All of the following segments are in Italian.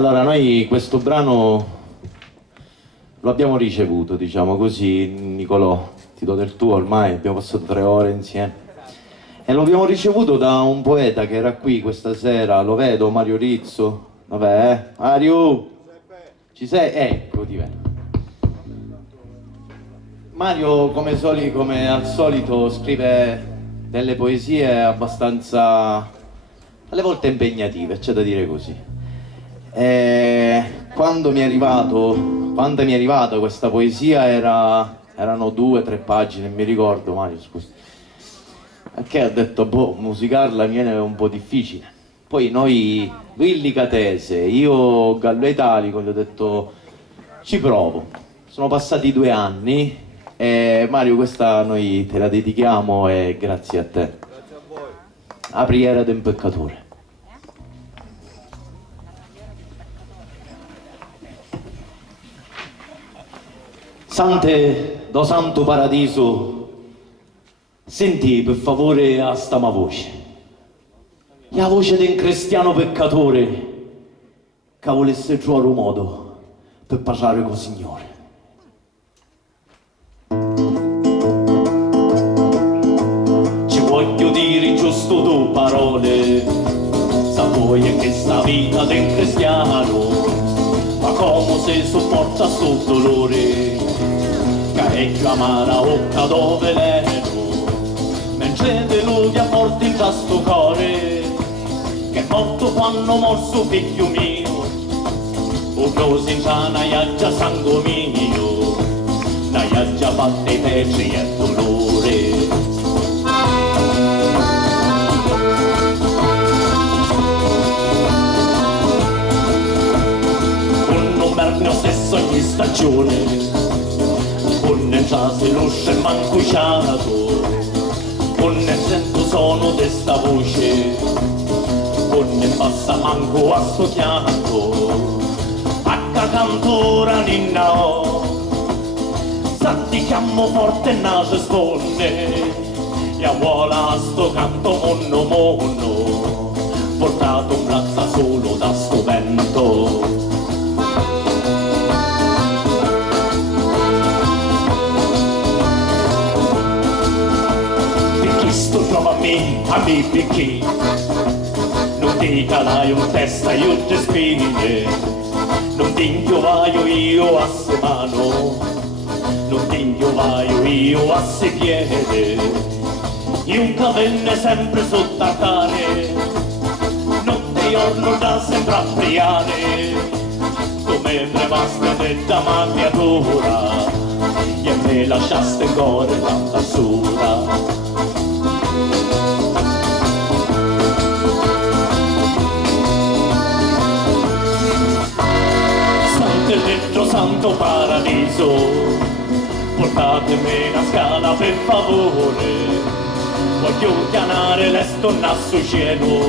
Allora, noi questo brano lo abbiamo ricevuto, diciamo così, Nicolò, ti do del tuo, ormai abbiamo passato 3 ore insieme. E lo abbiamo ricevuto da un poeta che era qui questa sera, lo vedo, Mario Rizzo. Dov'è? Mario! Ci sei? Ecco, ti vedo. Mario, come al solito, scrive delle poesie abbastanza, alle volte impegnative, c'è da dire così. Quando mi è arrivata questa poesia erano 2 o 3 pagine, mi ricordo, Mario, scusa. Perché ho detto, boh, musicarla viene un po' difficile. Poi lui Licatese, io Gallo Italico, gli ho detto, ci provo. Sono passati 2 anni e Mario, questa noi te la dedichiamo e grazie a te. Grazie a voi. A preghiera del peccatore. Sante do Santo Paradiso, senti per favore a sta ma voce, la voce del cristiano peccatore che volesse trovare un modo per parlare con il Signore. Ci voglio dire giusto 2 parole, sapoi che sta vita del cristiano, ma come si sopporta sto dolore, che è più amara occa dove l'ero, mentre deludia forte in sto cuore, che è morto quando morso figlio mio, o così in sana iaggia sangue mio, na iaggia fatte i peci e dolore. Mio stesso ogni stagione, con ne giase l'uscio e mancuciato, con ne sento sono de sta voce, con ne passa manco a sto chianto, acca cantora ninna o, sa ti chiamo forte e nace sponde, e a vuola a sto canto monno monno, portato un braccio solo da sto vento. A me perché non ti calai un testa io ti spine, non ti inchiovaio io a se mano, non ti inchiovaio io a se piede, io che venne sempre sotto altare, notte e giorno da sempre a pregare, come prevaste da magnatura, e me lasciaste in cuore tanta sura. Dentro Santo Paradiso, portatemi una scala per favore, voglio chiamare l'estorna sul cielo,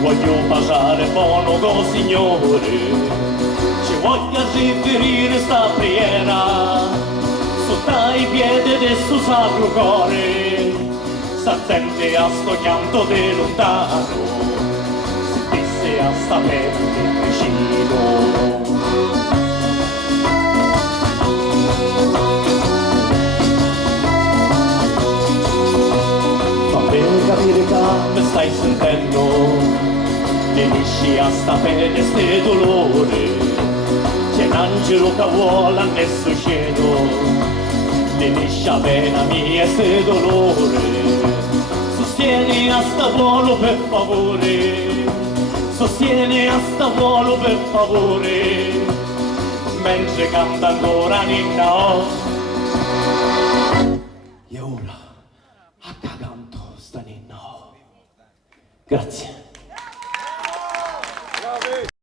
voglio baciare buono con Signore, ci voglio riferire sta preghiera, sotto i piedi del suo sacro cuore, s'attende a sto chianto di lontano, si disse a sta pelle vicino. Capire che mi stai sentendo, mi dici a sta pelle ste dolore, c'è un angelo che vuole a nessun cielo, mi dici a pena mia ste dolore, sostieni a sta volo per favore, sostieni a sta volo per favore, mentre canta ancora ninna o. E ora, a canto sta ninna o. Grazie.